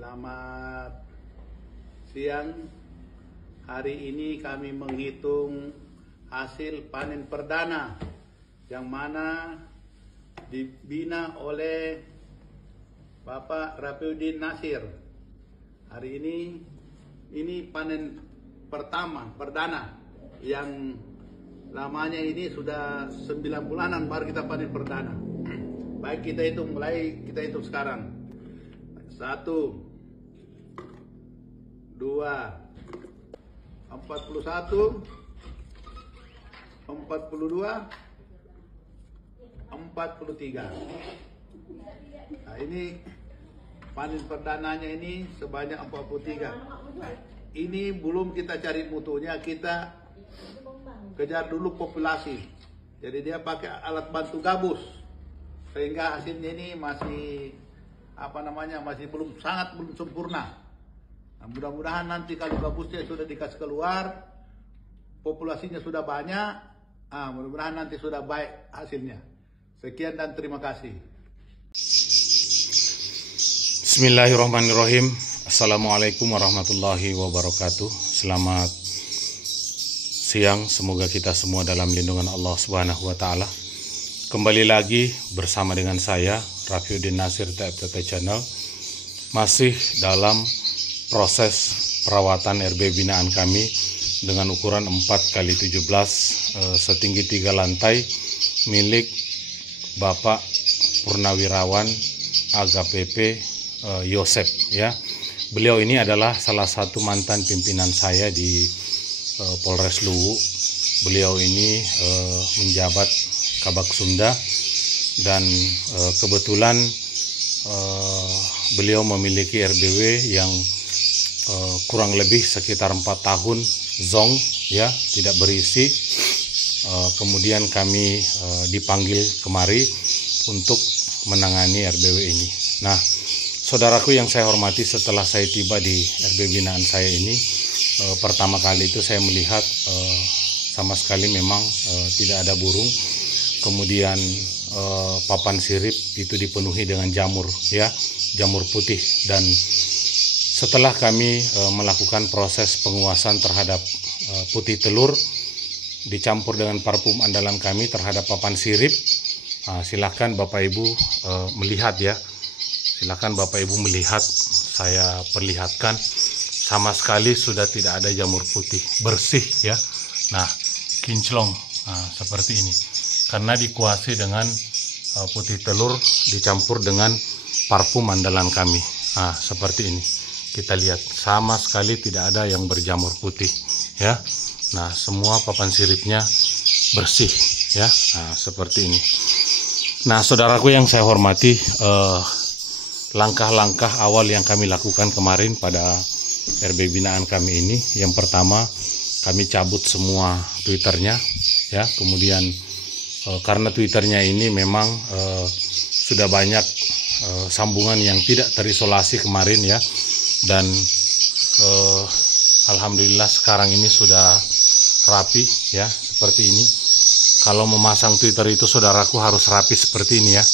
Selamat siang. Hari ini kami menghitung hasil panen perdana yang mana dibina oleh Bapak Rafiuddin Nasir. Hari ini panen pertama perdana yang lamanya ini sudah 9 bulanan baru kita panen perdana. Baik, kita hitung sekarang. 1, 2, 41, 42, 43. Nah, ini panen perdananya ini sebanyak 43. Ini belum kita cari mutunya, kita kejar dulu populasi. Jadi dia pakai alat bantu gabus, sehingga hasilnya ini masih belum sempurna. Nah, mudah-mudahan nanti kalau gabusnya sudah dikasih keluar, populasinya sudah banyak, mudah-mudahan nanti sudah baik hasilnya. Sekian dan terima kasih. Bismillahirrahmanirrahim. Assalamualaikum warahmatullahi wabarakatuh. Selamat siang, semoga kita semua dalam lindungan Allah Subhanahu wa Ta'ala. Kembali lagi bersama dengan saya Rafiuddin Nasir TFTT Channel, masih dalam proses perawatan RB binaan kami dengan ukuran 4x17 setinggi 3 lantai milik Bapak Purnawirawan AGPP Yosep ya. Beliau ini adalah salah satu mantan pimpinan saya di Polres Luwu. Beliau ini menjabat Kabak Sunda dan kebetulan beliau memiliki RBW yang kurang lebih sekitar 4 tahun zong ya, tidak berisi. Kemudian kami dipanggil kemari untuk menangani RBW ini. Nah, saudaraku yang saya hormati, setelah saya tiba di RB binaan saya ini, pertama kali itu saya melihat sama sekali memang tidak ada burung. Kemudian papan sirip itu dipenuhi dengan jamur ya, jamur putih. Dan setelah kami melakukan proses penguasan terhadap putih telur dicampur dengan parfum andalan kami terhadap papan sirip, silahkan Bapak Ibu melihat ya, silahkan Bapak Ibu melihat. Saya perlihatkan sama sekali sudah tidak ada jamur putih, bersih ya. Nah, kinclong seperti ini karena dikuasai dengan putih telur dicampur dengan parfum andalan kami. Seperti ini kita lihat, sama sekali tidak ada yang berjamur putih ya. Nah, semua papan siripnya bersih ya. Seperti ini. Nah, saudaraku yang saya hormati, langkah-langkah awal yang kami lakukan kemarin pada RB binaan kami ini, yang pertama kami cabut semua Twitternya ya. Kemudian karena Twitternya ini memang sudah banyak sambungan yang tidak terisolasi kemarin ya, dan alhamdulillah sekarang ini sudah rapi ya, seperti ini. Kalau memasang Twitter itu, saudaraku, harus rapi seperti ini ya,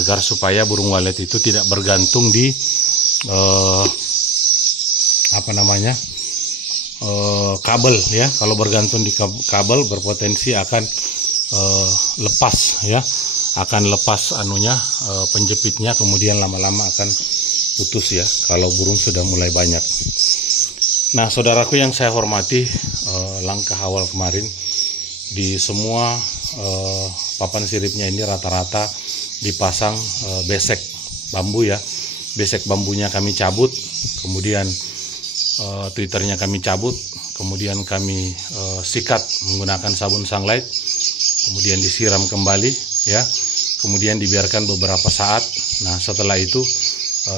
agar supaya burung walet itu tidak bergantung di kabel ya. Kalau bergantung di kabel berpotensi akan lepas ya, akan lepas penjepitnya, kemudian lama-lama akan putus ya kalau burung sudah mulai banyak. Nah, saudaraku yang saya hormati, langkah awal kemarin di semua papan siripnya ini rata-rata dipasang besek bambu ya. Besek bambunya kami cabut, kemudian Twitternya kami cabut, kemudian kami sikat menggunakan sabun sunlight, kemudian disiram kembali ya, kemudian dibiarkan beberapa saat. Nah, setelah itu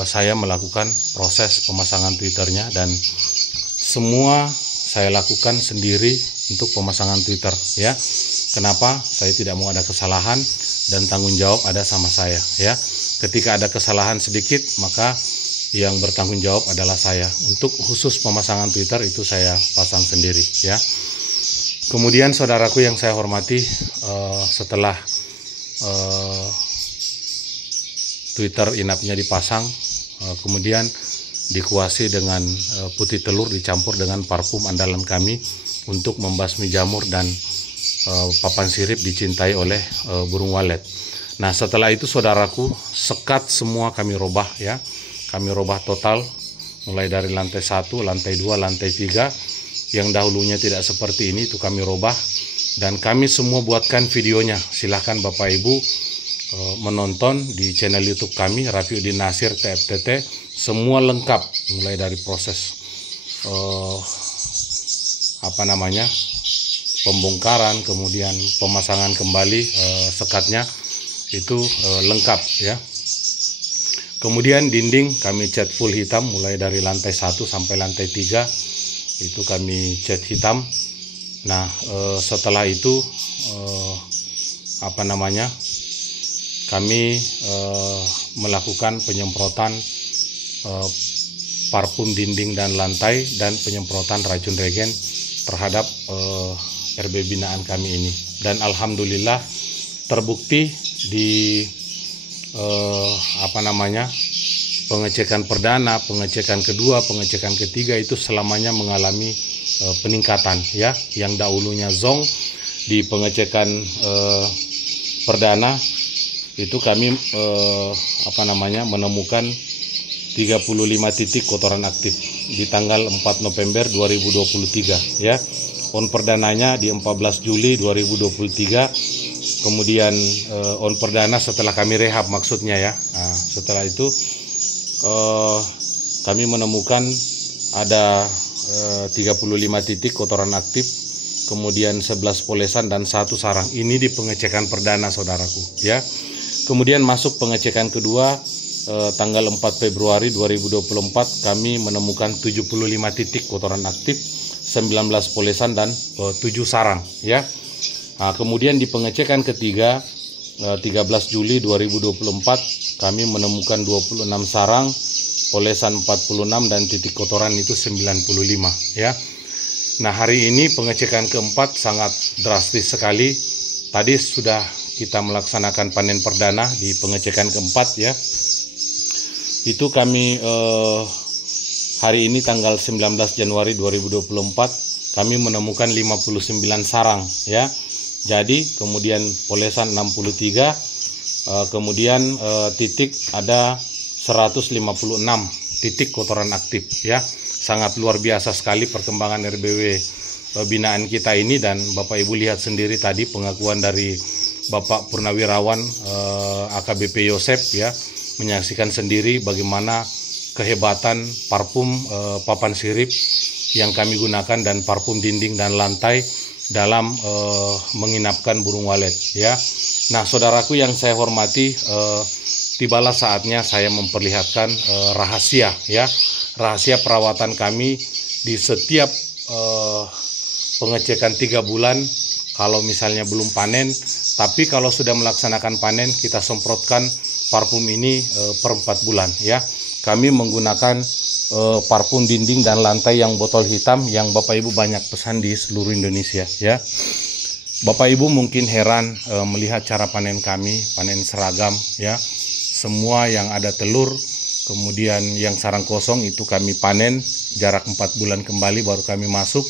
saya melakukan proses pemasangan Twitternya, dan semua saya lakukan sendiri untuk pemasangan Twitter ya. Kenapa? Saya tidak mau ada kesalahan dan tanggung jawab ada sama saya ya. Ketika ada kesalahan sedikit, maka yang bertanggung jawab adalah saya. Untuk khusus pemasangan Twitter itu saya pasang sendiri ya. Kemudian saudaraku yang saya hormati, setelah Twitter inapnya dipasang, kemudian dikuasai dengan putih telur dicampur dengan parfum andalan kami untuk membasmi jamur dan papan sirip dicintai oleh burung walet. Nah, setelah itu saudaraku, sekat semua kami robah ya. Kami robah total mulai dari lantai 1, lantai 2, lantai 3 yang dahulunya tidak seperti ini, itu kami robah dan kami semua buatkan videonya. Silahkan Bapak Ibu menonton di channel YouTube kami Rafiuddin Nasir TFTT, semua lengkap mulai dari proses pembongkaran, kemudian pemasangan kembali sekatnya itu lengkap ya. Kemudian dinding kami cat full hitam mulai dari lantai 1 sampai lantai 3 itu kami cat hitam. Nah, setelah itu kami melakukan penyemprotan parfum dinding dan lantai dan penyemprotan racun regen terhadap RB binaan kami ini. Dan alhamdulillah terbukti di pengecekan perdana, pengecekan kedua, pengecekan ketiga itu selamanya mengalami peningkatan ya. Yang dahulunya zong, di pengecekan perdana itu kami menemukan 35 titik kotoran aktif di tanggal 4 November 2023 ya. On perdananya di 14 Juli 2023. Kemudian on perdana setelah kami rehab maksudnya ya. Nah, setelah itu kami menemukan ada 35 titik kotoran aktif, kemudian 11 polesan dan 1 sarang. Ini di pengecekan perdana saudaraku ya. Kemudian masuk pengecekan kedua tanggal 4 Februari 2024 kami menemukan 75 titik kotoran aktif, 19 polesan dan 7 sarang ya. Nah, kemudian di pengecekan ketiga 13 Juli 2024 kami menemukan 26 sarang, polesan 46 dan titik kotoran itu 95 ya. Nah, hari ini pengecekan keempat sangat drastis sekali. Tadi sudah kita melaksanakan panen perdana di pengecekan keempat ya. Itu kami hari ini tanggal 19 Januari 2024 kami menemukan 59 sarang ya. Jadi kemudian polesan 63, kemudian titik ada 156 titik kotoran aktif ya. Sangat luar biasa sekali perkembangan RBW binaan kita ini. Dan Bapak Ibu lihat sendiri tadi pengakuan dari Bapak Purnawirawan AKBP Yosep ya, menyaksikan sendiri bagaimana kehebatan parfum papan sirip yang kami gunakan dan parfum dinding dan lantai dalam menginapkan burung walet ya. Nah, saudaraku yang saya hormati, tibalah saatnya saya memperlihatkan rahasia ya, rahasia perawatan kami di setiap pengecekan 3 bulan. Kalau misalnya belum panen, tapi kalau sudah melaksanakan panen kita semprotkan parfum ini per 4 bulan ya. Kami menggunakan parfum dinding dan lantai yang botol hitam yang Bapak Ibu banyak pesan di seluruh Indonesia ya. Bapak Ibu mungkin heran melihat cara panen kami, panen seragam ya. Semua yang ada telur, kemudian yang sarang kosong itu kami panen jarak 4 bulan kembali baru kami masuk.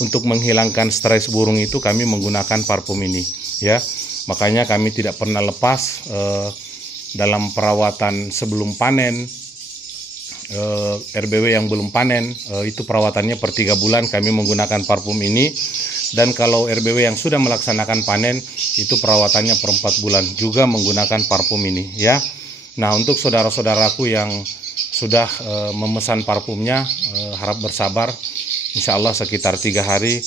Untuk menghilangkan stres burung itu kami menggunakan parfum ini ya. Makanya kami tidak pernah lepas dalam perawatan sebelum panen. RBW yang belum panen itu perawatannya per 3 bulan kami menggunakan parfum ini. Dan kalau RBW yang sudah melaksanakan panen itu perawatannya per 4 bulan juga menggunakan parfum ini ya. Nah, untuk saudara-saudaraku yang sudah memesan parfumnya, harap bersabar. Insya Allah sekitar 3 hari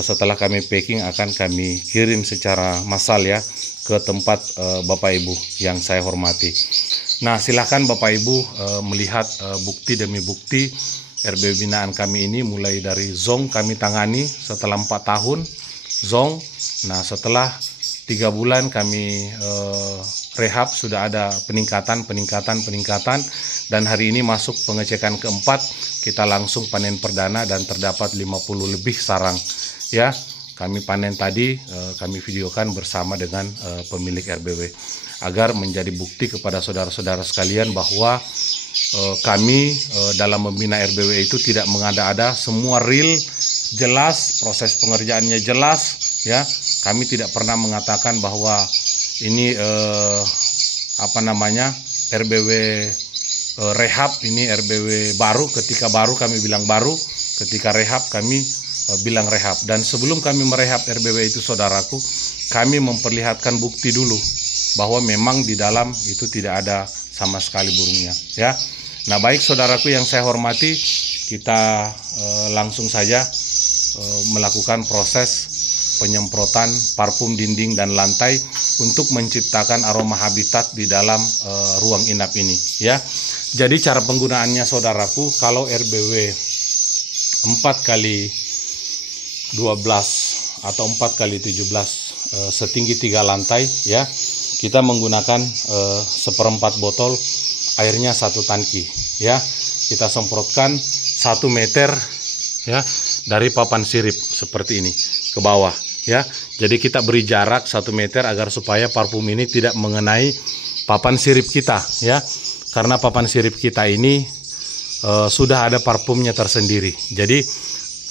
setelah kami packing akan kami kirim secara massal ya ke tempat Bapak Ibu yang saya hormati. Nah, silahkan Bapak Ibu melihat bukti demi bukti RBW binaan kami ini. Mulai dari zong kami tangani setelah 4 tahun zong. Nah, setelah 3 bulan kami rehab sudah ada peningkatan. Dan hari ini masuk pengecekan keempat, kita langsung panen perdana dan terdapat 50 lebih sarang ya. Kami panen tadi, kami videokan bersama dengan pemilik RBW agar menjadi bukti kepada saudara-saudara sekalian bahwa kami dalam membina RBW itu tidak mengada-ada, semua real, jelas, proses pengerjaannya jelas, ya. Kami tidak pernah mengatakan bahwa ini RBW rehab, ini RBW baru. Ketika baru kami bilang baru, ketika rehab kami bilang rehab. Dan sebelum kami merehab RBW itu, saudaraku, kami memperlihatkan bukti dulu bahwa memang di dalam itu tidak ada sama sekali burungnya, ya. Nah, baik saudaraku yang saya hormati, kita langsung saja melakukan proses penyemprotan parfum dinding dan lantai untuk menciptakan aroma habitat di dalam ruang inap ini, ya. Jadi cara penggunaannya, saudaraku, kalau RBW 4x12 atau 4x17 setinggi 3 lantai, ya, kita menggunakan 1/4 botol airnya 1 tangki, ya. Kita semprotkan 1 meter, ya, dari papan sirip seperti ini ke bawah, ya. Jadi kita beri jarak 1 meter agar supaya parfum ini tidak mengenai papan sirip kita, ya. Karena papan sirip kita ini sudah ada parfumnya tersendiri. Jadi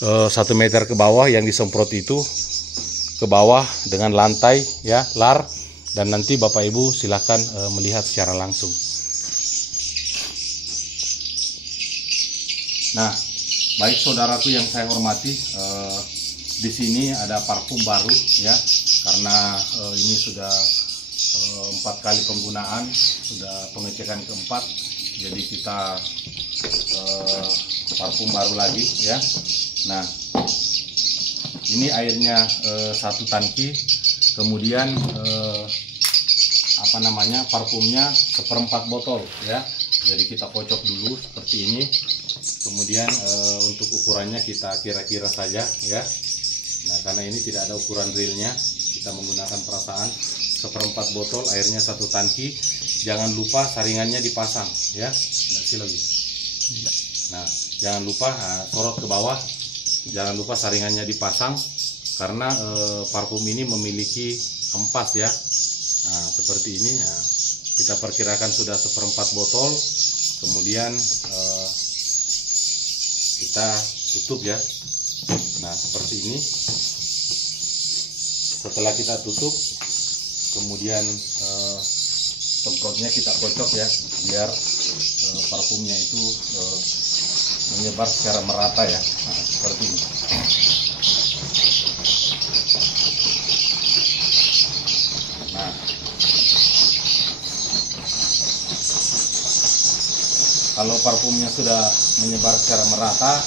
1 meter ke bawah yang disemprot itu ke bawah dengan lantai, ya, lar, dan nanti Bapak Ibu silahkan melihat secara langsung. Nah, baik saudaraku yang saya hormati, di sini ada parfum baru, ya, karena ini sudah 4 kali penggunaan, sudah pengecekan keempat, jadi kita parfum baru lagi, ya. Nah, ini airnya 1 tangki, kemudian parfumnya 1/4 botol, ya. Jadi kita kocok dulu seperti ini, kemudian untuk ukurannya kita kira-kira saja, ya. Nah, karena ini tidak ada ukuran realnya, kita menggunakan perasaan. 1/4 botol, airnya 1 tangki. Jangan lupa saringannya dipasang, ya. Lagi. Nah, jangan lupa sorot ke bawah. Jangan lupa saringannya dipasang karena parfum ini memiliki empas, ya. Nah, seperti ini. Nah, kita perkirakan sudah 1/4 botol. Kemudian kita tutup, ya. Nah, seperti ini. Setelah kita tutup, kemudian semprotnya kita kocok, ya, biar parfumnya itu menyebar secara merata, ya. Nah, seperti ini. Nah, kalau parfumnya sudah menyebar secara merata,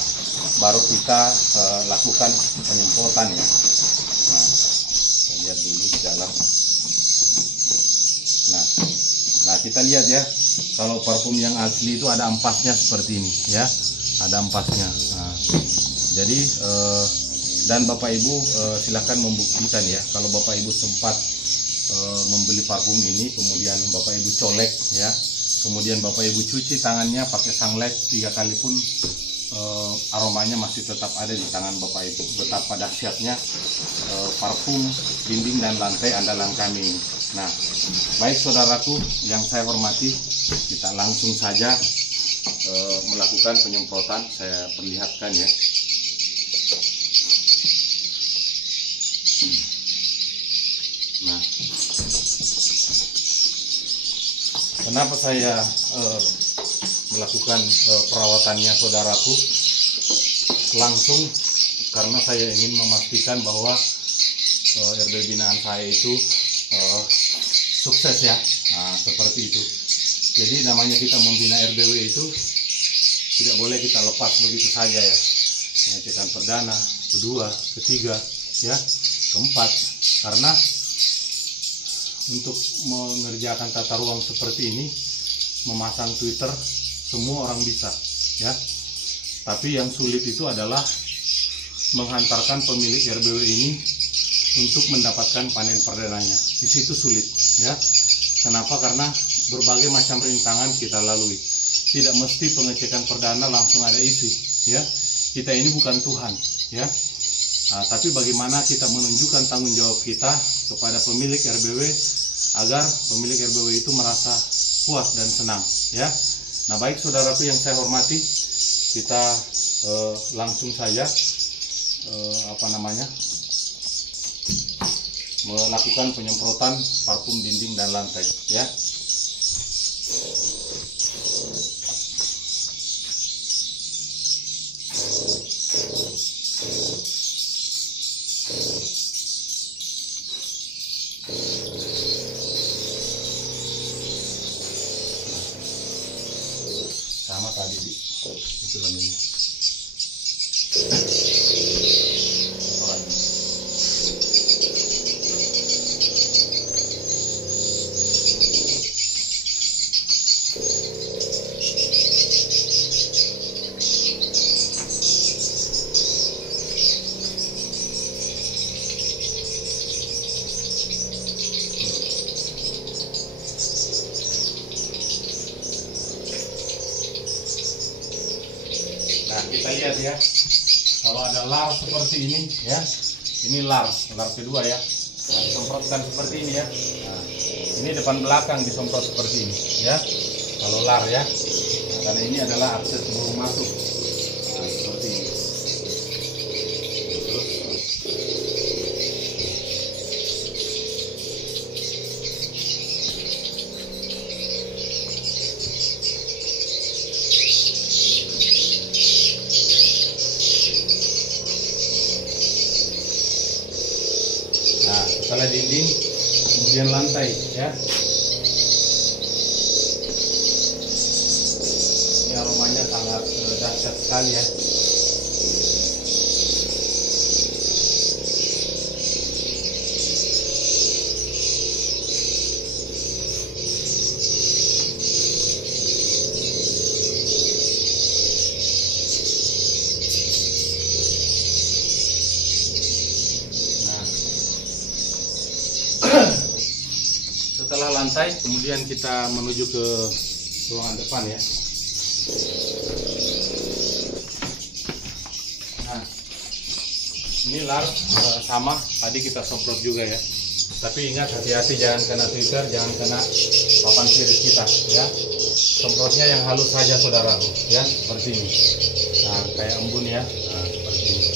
baru kita lakukan penyemprotan, ya. Nah, kita lihat dulu di dalam. Nah, kita lihat, ya, kalau parfum yang asli itu ada ampasnya seperti ini, ya, ada ampasnya. Nah, jadi dan Bapak Ibu silakan membuktikan, ya, kalau Bapak Ibu sempat membeli parfum ini, kemudian Bapak Ibu colek, ya, kemudian Bapak Ibu cuci tangannya pakai sunlight 3 kali pun aromanya masih tetap ada di tangan Bapak Ibu. Betapa dahsyatnya parfum dinding dan lantai andalan kami. Nah, baik saudaraku yang saya hormati, kita langsung saja melakukan penyemprotan. Saya perlihatkan, ya. Nah, kenapa saya melakukan perawatannya, saudaraku, langsung karena saya ingin memastikan bahwa RBW binaan saya itu sukses, ya. Nah, seperti itu. Jadi namanya kita membina RBW itu tidak boleh kita lepas begitu saja, ya. Pengecekan perdana, kedua, ketiga, ya, keempat. Karena untuk mengerjakan tata ruang seperti ini, memasang Twitter, semua orang bisa, ya. Tapi yang sulit itu adalah menghantarkan pemilik RBW ini untuk mendapatkan panen perdananya. Di situ sulit, ya. Kenapa? Karena berbagai macam rintangan kita lalui. Tidak mesti pengecekan perdana langsung ada isi, ya. Kita ini bukan Tuhan, ya. Nah, tapi bagaimana kita menunjukkan tanggung jawab kita kepada pemilik RBW agar pemilik RBW itu merasa puas dan senang, ya. Nah, baik saudaraku yang saya hormati, kita langsung saja melakukan penyemprotan parfum dinding dan lantai, ya. Sama tadi itu namanya. Nah, kita lihat ya, kalau ada lar seperti ini ya, ini lar kedua ya. Nah, disemprotkan seperti ini ya. Nah, ini depan belakang disemprot seperti ini ya. Kalau lar ya, nah, karena ini adalah akses burung masuk. Nah, seperti ini. Nah, setelah dinding, kemudian lantai ya. Ini aromanya sangat dahsyat sekali ya. Setelah lantai, kemudian kita menuju ke ruangan depan ya. Nah, ini lar sama tadi kita semprot juga ya. Tapi ingat, hati-hati jangan kena filter, jangan kena papan sirip kita ya. Semprotnya yang halus saja saudaraku ya, seperti ini. Nah, kayak embun ya. Nah, seperti ini.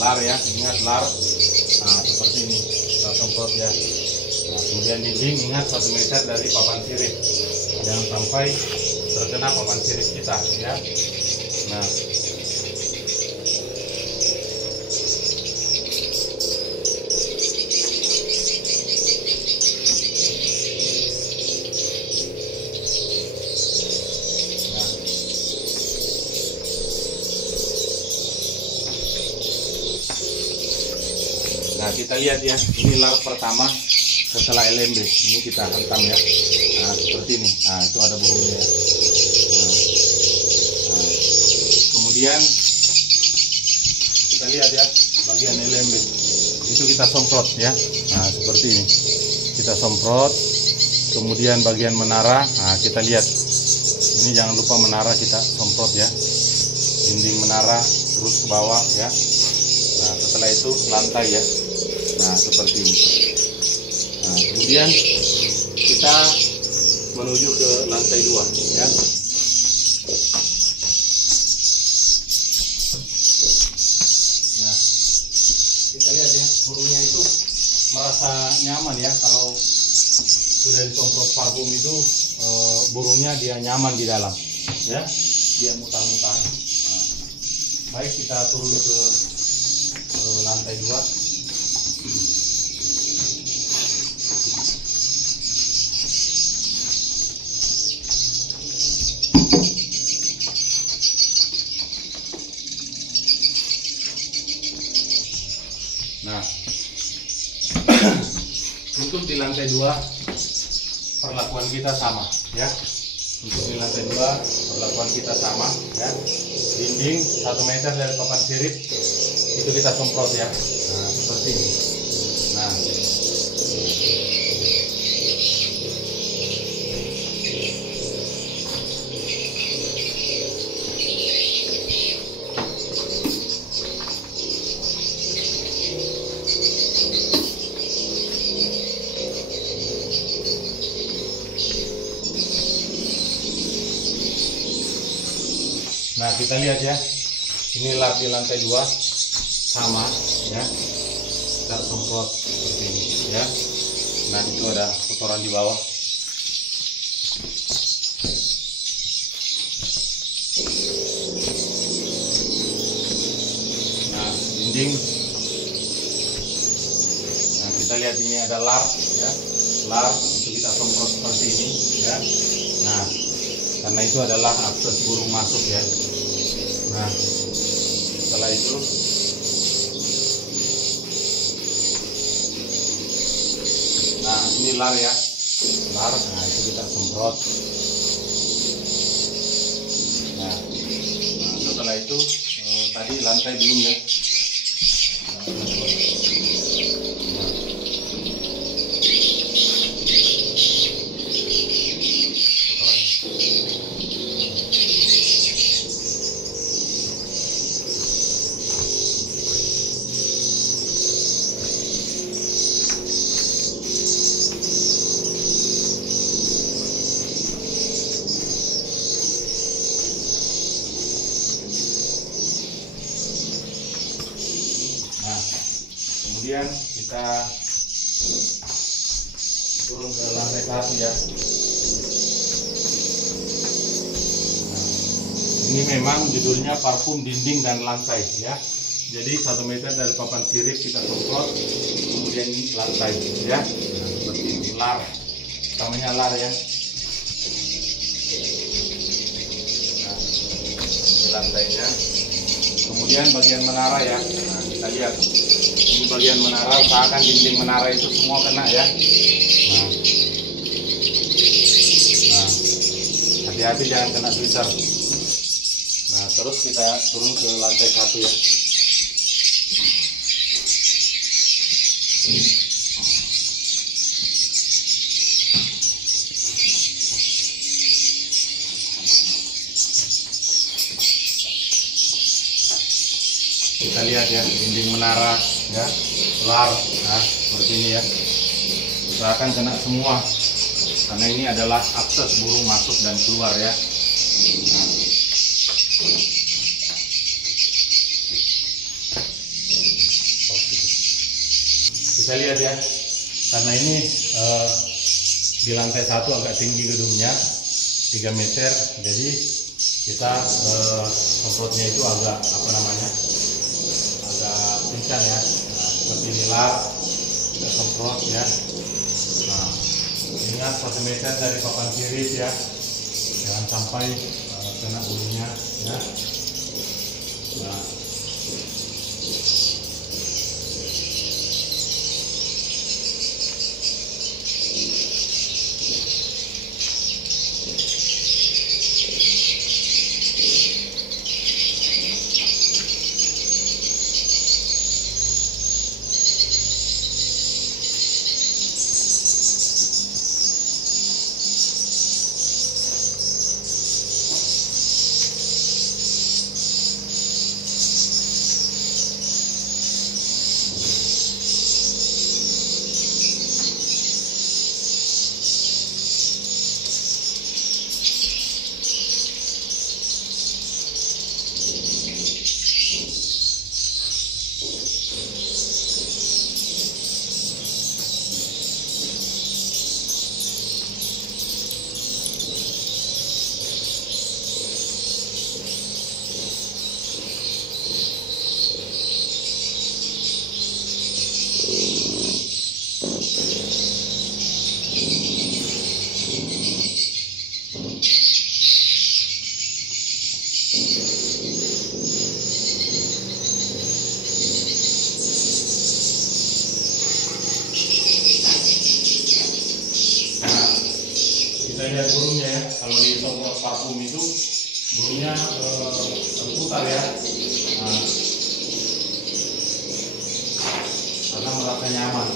Lar ya, ingat lar. Nah, seperti ini kita semprot ya. Nah, kemudian dinding, ingat 1 meter dari papan sirip, jangan sampai terkena papan sirip kita ya. Nah, Nah, kita lihat ya, ini lar pertama setelah LMB. Ini kita hentam ya. Nah, seperti ini. Nah, itu ada burungnya ya. Nah, kemudian kita lihat ya, bagian LMB. Itu kita semprot ya. Nah, seperti ini. Kita semprot. Kemudian bagian menara, nah kita lihat. Ini jangan lupa menara kita semprot ya. Dinding menara terus ke bawah ya. Nah, setelah itu lantai ya. Nah, seperti ini. Nah, kemudian kita menuju ke lantai 2 ya. Nah, kita lihat ya, burungnya itu merasa nyaman ya. Kalau sudah disemprot parfum itu, burungnya dia nyaman di dalam ya. Dia mutar-mutar. Nah, baik, kita turun ke lantai 2. Nah, untuk di lantai 2 perlakuan kita sama ya. Untuk di lantai 2 perlakuan kita sama ya. Dinding 1 meter dari papan sirip itu kita semprot ya. Nah, seperti ini. Nah, Nah, kita lihat ya, ini lap di lantai 2 sama ya, kita semprot seperti ini ya. Nah, itu ada kotoran di bawah. Nah, dinding. Nah, kita lihat ini ada lar ya, lar itu kita semprot seperti ini ya. Nah, karena itu adalah akses burung masuk ya. Nah, setelah itu nah, ini lar ya, lar. Nah, itu kita semprot. Nah, setelah itu tadi lantai belum ya. Kemudian kita turun ke lantai 1 ya. Nah, ini memang judulnya parfum dinding dan lantai ya. Jadi 1 meter dari papan sirip kita semprot, kemudian lantai ya. Nah, seperti ini lar, namanya lar ya. Nah, ini lantainya. Kemudian bagian menara ya. Nah, kita lihat. Ini bagian menara, usahakan dinding menara itu semua kena ya. Nah, hati-hati jangan kena twitter. Nah, terus kita turun ke lantai 1 ya. Kita lihat ya, dinding menara ya, lar, nah seperti ini ya. Usahakan kena semua, karena ini adalah akses burung masuk dan keluar ya. Nah. Kita lihat ya, karena ini di lantai 1 agak tinggi gedungnya 3 meter, jadi kita semprotnya itu agak kencang ya. Nah, seperti inilah kita semprot ya. Nah, ingat 1 meter dari papan sirip ya, jangan sampai kena bulunya ya. Nah, kita lihat burungnya ya. Kalau di semprot parfum itu burungnya terputar ya. Nah, karena merasa nyaman.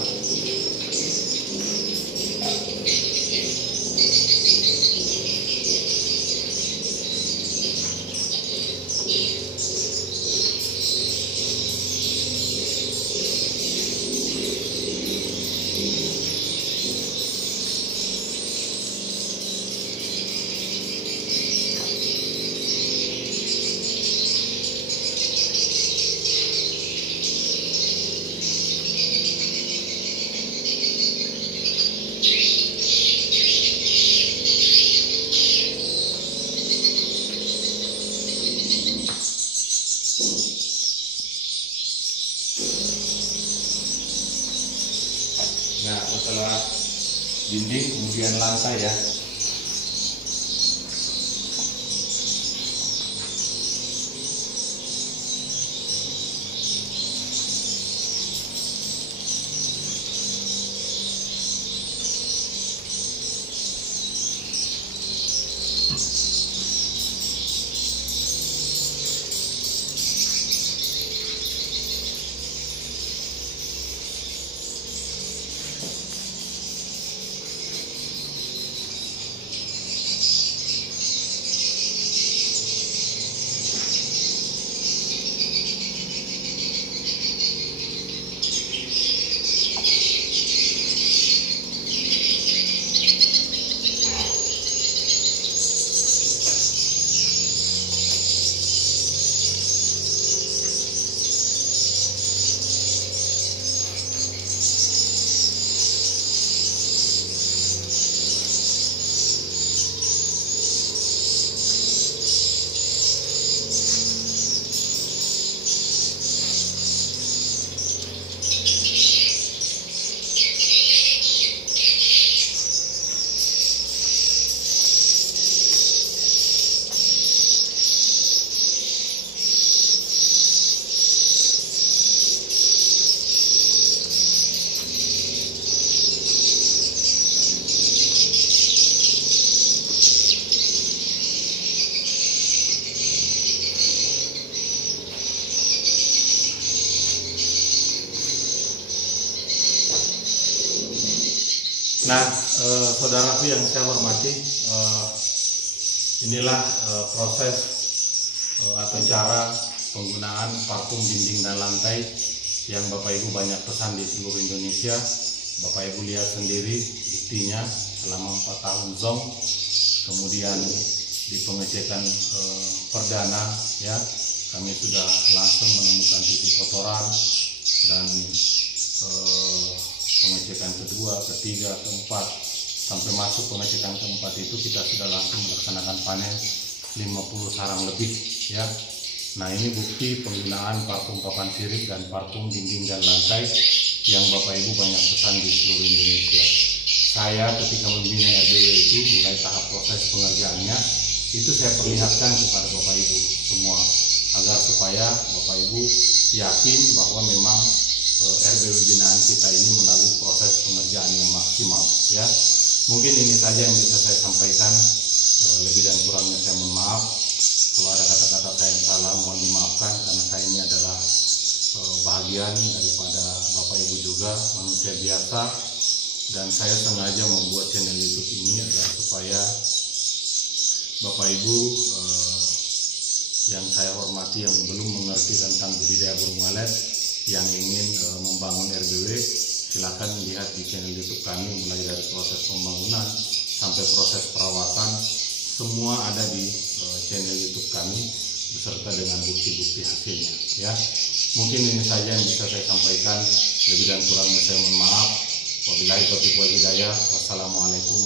Nah, setelah dinding kemudian lantai ya. Nah, saudaraku yang saya hormati, inilah proses atau cara penggunaan parfum dinding dan lantai yang Bapak Ibu banyak pesan di seluruh Indonesia. Bapak Ibu lihat sendiri buktinya selama 4 tahun Zong, kemudian di pengecekan perdana ya, kami sudah langsung menemukan titik kotoran, dan pengecekan kedua, ketiga, keempat, sampai masuk pengecekan keempat itu kita sudah langsung melaksanakan panen 50 sarang lebih ya. Nah, ini bukti penggunaan parfum papan sirip dan parfum dinding dan lantai yang Bapak Ibu banyak pesan di seluruh Indonesia. Saya ketika membina RBW itu, mulai tahap proses pengerjaannya itu saya perlihatkan kepada Bapak Ibu semua, agar supaya Bapak Ibu yakin bahwa memang RBW binaan kita ini melalui proses pengerjaan yang maksimal ya. Mungkin ini saja yang bisa saya sampaikan, lebih dan kurangnya saya mohon maaf. Kalau ada kata-kata saya yang salah mohon dimaafkan, karena saya ini adalah bagian daripada Bapak Ibu juga, manusia biasa, dan saya sengaja membuat channel YouTube ini agar supaya Bapak Ibu yang saya hormati yang belum mengerti tentang budidaya burung walet, yang ingin membangun RBW, silakan lihat di channel YouTube kami, mulai dari proses pembangunan sampai proses perawatan, semua ada di channel YouTube kami beserta dengan bukti-bukti hasilnya ya. Mungkin ini saja yang bisa saya sampaikan, lebih dan kurangnya saya mohon maaf. Wabillahi taufiq wal hidayah. Wassalamualaikum